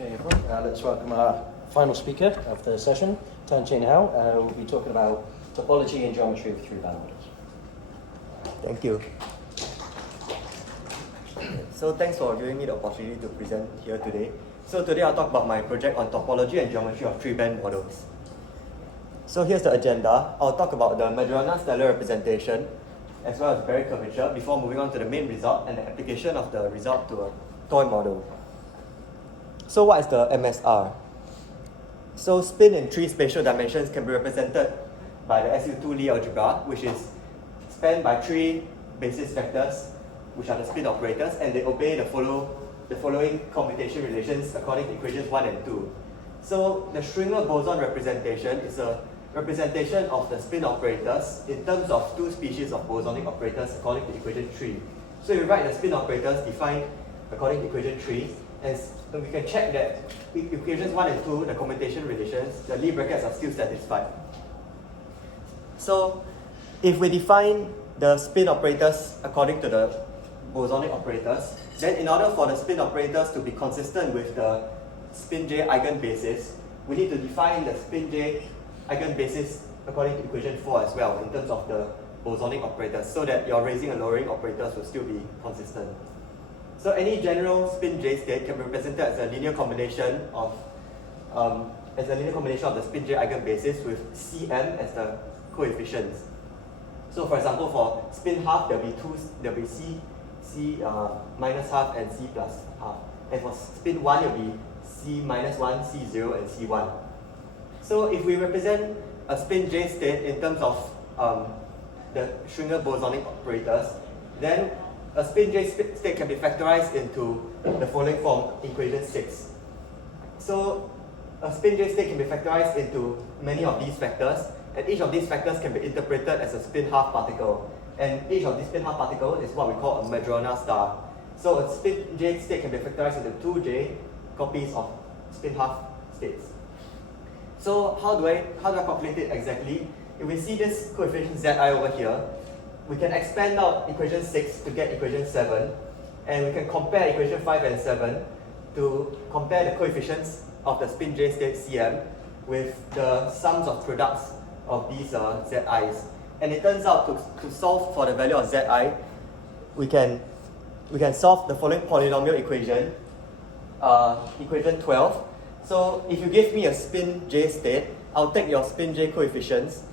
Okay, everyone, let's welcome our final speaker of the session, Tan-Chain Hao. We'll be talking about topology and geometry of three-band models. Thank you. So thanks for giving me the opportunity to present here today. So today I'll talk about my project on topology and geometry of three-band models. So here's the agenda. I'll talk about the Majorana-Stellar representation as well as Berry curvature before moving on to the main result and the application of the result to a toy model. So what is the MSR? So spin in three spatial dimensions can be represented by the SU2 Lie algebra, which is spanned by three basis vectors, which are the spin operators, and they obey the following commutation relations according to equations 1 and 2. So the Schwinger boson representation is a representation of the spin operators in terms of two species of bosonic operators according to equation 3. So we write the spin operators defined according to equation 3, and we can check that equations 1 and 2, the commutation relations, the Lie brackets are still satisfied. So if we define the spin operators according to the bosonic operators, then in order for the spin operators to be consistent with the spin J eigenbasis, we need to define the spin J eigenbasis according to equation 4 as well in terms of the bosonic operators, so that your raising and lowering operators will still be consistent. So any general spin J state can be represented as a linear combination of the spin J eigenbasis with Cm as the coefficients. So for example, for spin half there'll be C minus half and C plus half, and for spin 1 it'll be C minus 1, C0 and C1. So if we represent a spin J state in terms of the Schwinger bosonic operators, then a spin J state can be factorized into the following form, equation 6. So a spin J state can be factorized into many of these vectors, and each of these vectors can be interpreted as a spin half particle. And each of these spin half particles is what we call a Majorana star. So a spin J state can be factorized into 2J copies of spin half states. So how do I calculate it exactly? If we see this coefficient Zi over here, we can expand out equation 6 to get equation 7, and we can compare equation 5 and 7 to compare the coefficients of the spin J state Cm with the sums of products of these Zi's. And it turns out to solve for the value of Zi, we can solve the following polynomial equation, equation 12. So if you give me a spin J state, I'll take your spin J coefficients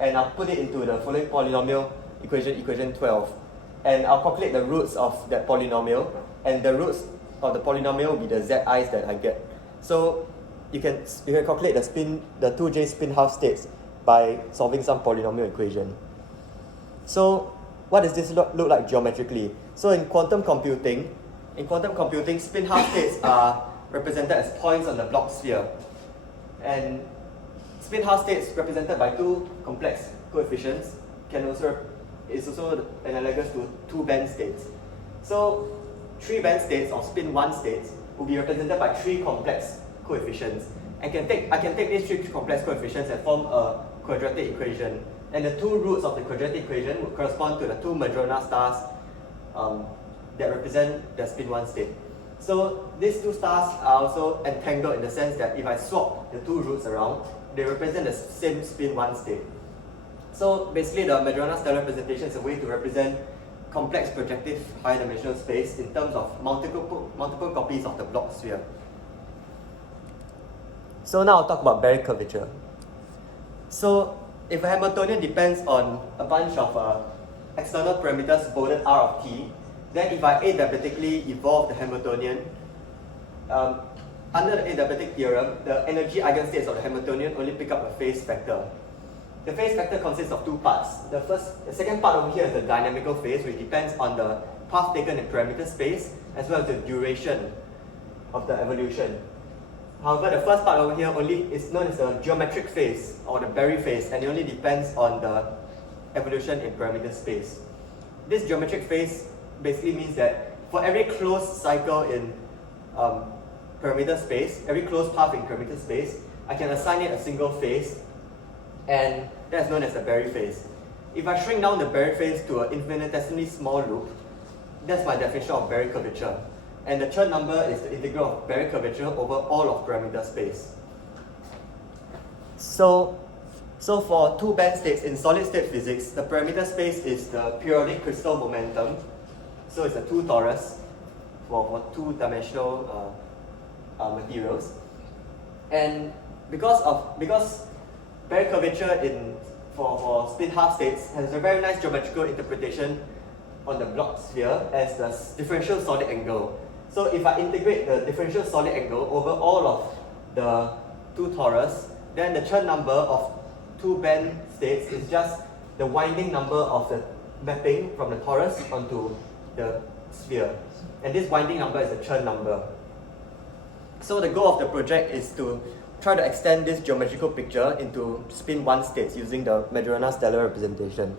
and I'll put it into the following polynomial equation 12. And I'll calculate the roots of that polynomial, and the roots of the polynomial will be the Zi's that I get. So you can calculate the 2J spin half states by solving some polynomial equation. So what does this look like geometrically? So in quantum computing, spin half states are represented as points on the block sphere. And spin half states represented by two complex coefficients is also analogous to two band states. So three band states or spin 1 states will be represented by three complex coefficients. I can take these three complex coefficients and form a quadratic equation. And the two roots of the quadratic equation would correspond to the two Majorana stars that represent the spin 1 state. So these two stars are also entangled in the sense that if I swap the two roots around, they represent the same spin 1 state. So basically the Majorana-Stellar representation is a way to represent complex projective high-dimensional space in terms of multiple copies of the block sphere. So now I'll talk about Berry curvature. So if a Hamiltonian depends on a bunch of external parameters bounded R of t, then if I adiabatically evolve the Hamiltonian, under the adiabatic theorem, the energy eigenstates of the Hamiltonian only pick up a phase vector. The phase vector consists of two parts. The second part over here is the dynamical phase, which depends on the path taken in parameter space as well as the duration of the evolution. However, the first part over here only is known as the geometric phase or the Berry phase, and it only depends on the evolution in parameter space. This geometric phase basically means that for every closed cycle in parameter space, every closed path in parameter space, I can assign it a single phase, and that's known as the Berry phase. If I shrink down the Berry phase to an infinitesimally small loop, that's my definition of Berry curvature. and the Chern number is the integral of Berry curvature over all of parameter space. So for two band states in solid state physics, the parameter space is the periodic crystal momentum. So it's a 2 torus for two-dimensional materials. And because Berry curvature for spin half states has a very nice geometrical interpretation on the Bloch sphere as the differential solid angle. So if I integrate the differential solid angle over all of the 2 torus, then the Chern number of two band states is just the winding number of the mapping from the torus onto the sphere. And this winding number is the Chern number. So the goal of the project is to try to extend this geometrical picture into spin 1 states using the Majorana stellar representation.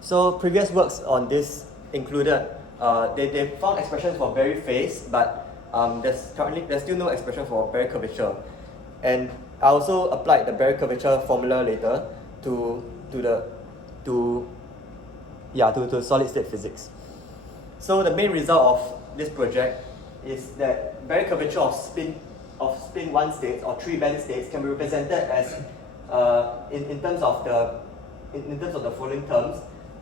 So previous works on this included, they found expressions for Berry phase, but there's still no expression for Berry curvature. And I also applied the Berry curvature formula later to solid state physics. So the main result of this project is that Berry curvature of spin 1 states or 3 band states can be represented as in terms of the following terms,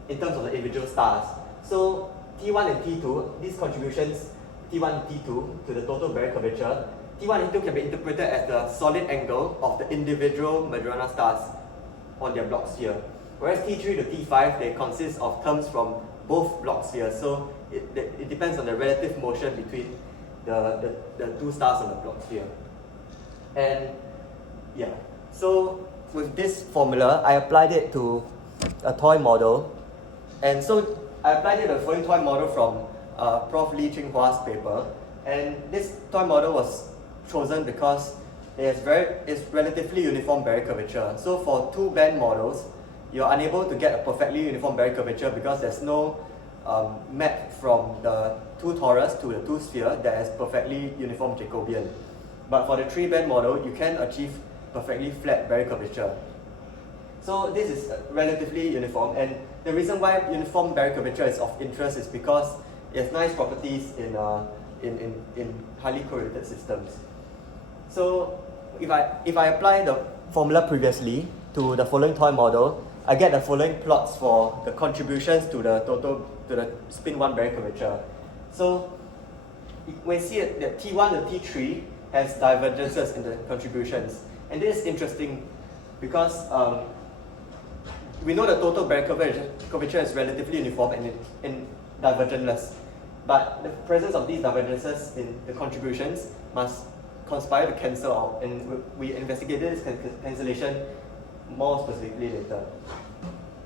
in terms of the individual stars. So T1 and T2, these contributions T1 and T2 to the total Berry curvature, T1 and T2 can be interpreted as the solid angle of the individual Majorana stars on their Bloch sphere. Whereas T3 to T5, they consist of terms from both Bloch spheres. So it depends on the relative motion between the two stars on the Bloch sphere. And yeah, so with this formula, I applied it to a toy model. And so I applied it to a following toy model from Prof. Lee Ching-Hua's paper. And this toy model was chosen because it's relatively uniform Berry curvature. So for two band models, you're unable to get a perfectly uniform Berry curvature because there's no map from the 2 torus to the 2 sphere that is perfectly uniform Jacobian. But for the 3 band model, you can achieve perfectly flat Berry curvature. So this is relatively uniform, and the reason why uniform Berry curvature is of interest is because it has nice properties in highly correlated systems. So if I apply the formula previously to the following toy model, I get the following plots for the contributions to the spin 1 Berry curvature. So we see that T1 to T3 has divergences in the contributions, and this is interesting because we know the total Berry curvature is relatively uniform and divergentless, but the presence of these divergences in the contributions must conspire to cancel out, and we investigated this cancellation more specifically later.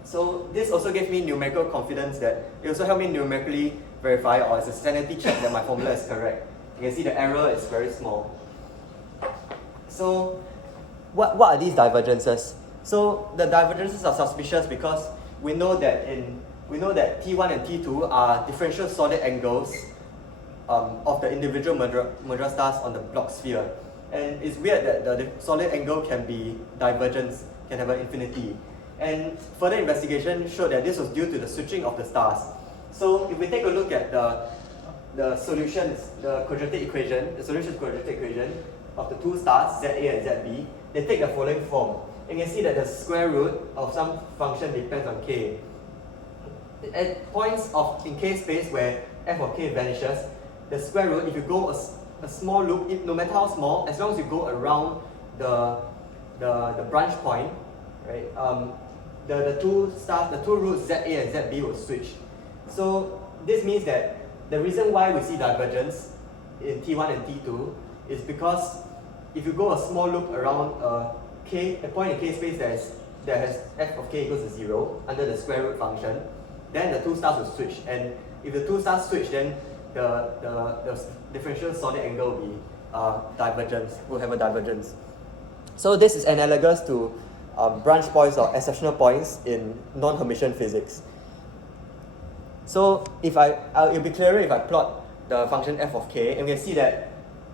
So this also gave me numerical confidence that it also helped me numerically verify, or as a sanity check, that my formula is correct. You can see the error is very small. So what are these divergences? So the divergences are suspicious because we know that T1 and T2 are differential solid angles of the individual Majorana stars on the Bloch sphere. And it's weird that the solid angle can be divergent, can have an infinity. And further investigation showed that this was due to the switching of the stars. So if we take a look at the solutions, the quadratic equation, the solution to the quadratic equation of the two stars, ZA and ZB, they take the following form. And you can see that the square root of some function depends on k. At points in k space where f of k vanishes, the square root, if you go a small loop, no matter how small, as long as you go around the branch point, right? The two roots ZA and ZB will switch. So this means that the reason why we see divergence in T1 and T2 is because if you go a small loop around a point in k space that has f of k equals to 0 under the square root function, then the two stars will switch. And if the two stars switch, then the differential solid angle will be divergence, will have a divergence. So this is analogous to branch points or exceptional points in non-Hermitian physics. So it'll be clearer if I plot the function f of k, and we can see that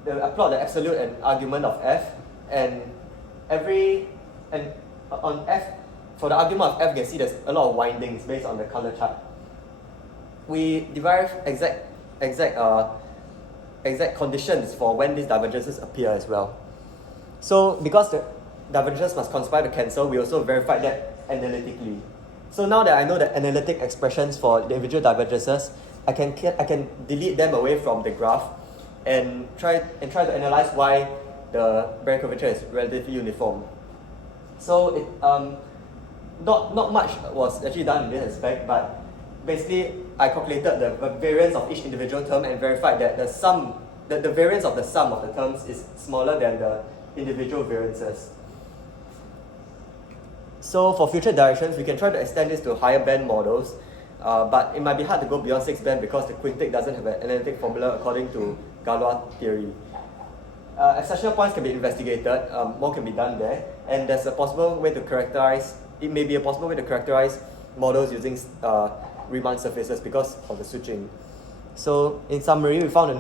I plot the absolute and argument of f, and on f, for the argument of f, you can see there's a lot of windings based on the color chart. We derive exact exact conditions for when these divergences appear as well. So because the divergences must conspire to cancel, we also verified that analytically. So now that I know the analytic expressions for the individual divergences, I can delete them away from the graph and try to analyze why the Barry curvature is relatively uniform. So it not much was actually done in this aspect, but basically I calculated the variance of each individual term and verified that the variance of the sum of the terms is smaller than the individual variances. So for future directions, we can try to extend this to higher band models, but it might be hard to go beyond 6 band because the quintic doesn't have an analytic formula according to Galois theory. Exceptional points can be investigated, more can be done there, and there's a possible way to characterize, it may be a possible way to characterize models using Riemann surfaces because of the switching. So in summary, we found a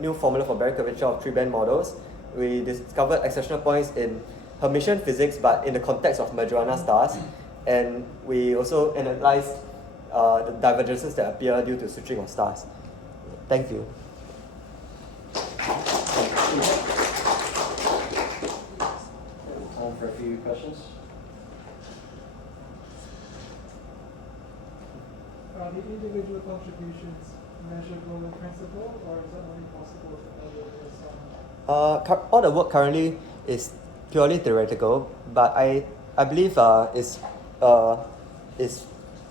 new formula for Barry curvature of 3-band models. We discovered exceptional points in Hermitian physics, but in the context of Majorana stars, and we also analyzed the divergences that appear due to switching of stars. Thank you. Time for a few questions. Are the individual contributions measurable in principle, or is it only possible to measure the sum? All the work currently is purely theoretical, but I believe is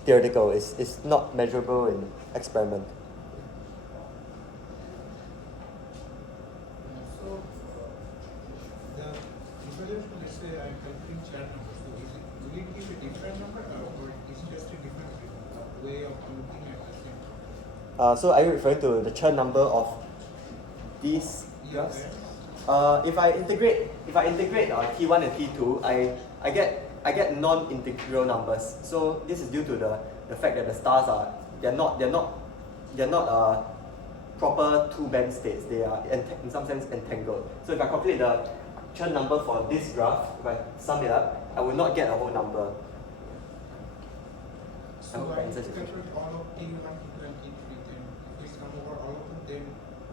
theoretical. It's not measurable in experiment. So, if I just, let's say I'm calculating chart numbers, so will it give a different number or is it just a different way of looking at the same? So are you referring to the Chern number of these graphs? If I integrate T1 and T2, I get non-integral numbers. So this is due to the fact that the stars they're not proper 2-band states. They are in some sense entangled. So if I calculate the Chern number for this graph, if I sum it up, I will not get a whole number. So I calculate all of T1, T2 and T3, then if we sum over all of them, then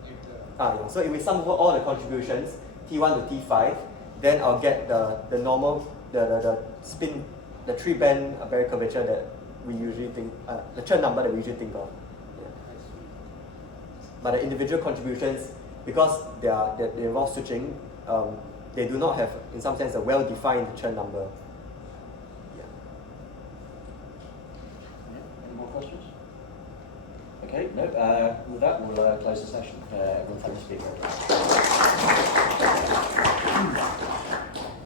if the... Yeah. So if we sum over all the contributions, T1 to T5, then I'll get the normal, the spin, the 3-band Barry curvature that we usually think, the Chern number that we usually think of. Yeah. But the individual contributions, because they involve switching, they do not have, in some sense, a well-defined Chern number. Any more questions? Okay, no. With that, we'll close the session. Everyone, thanks for being here.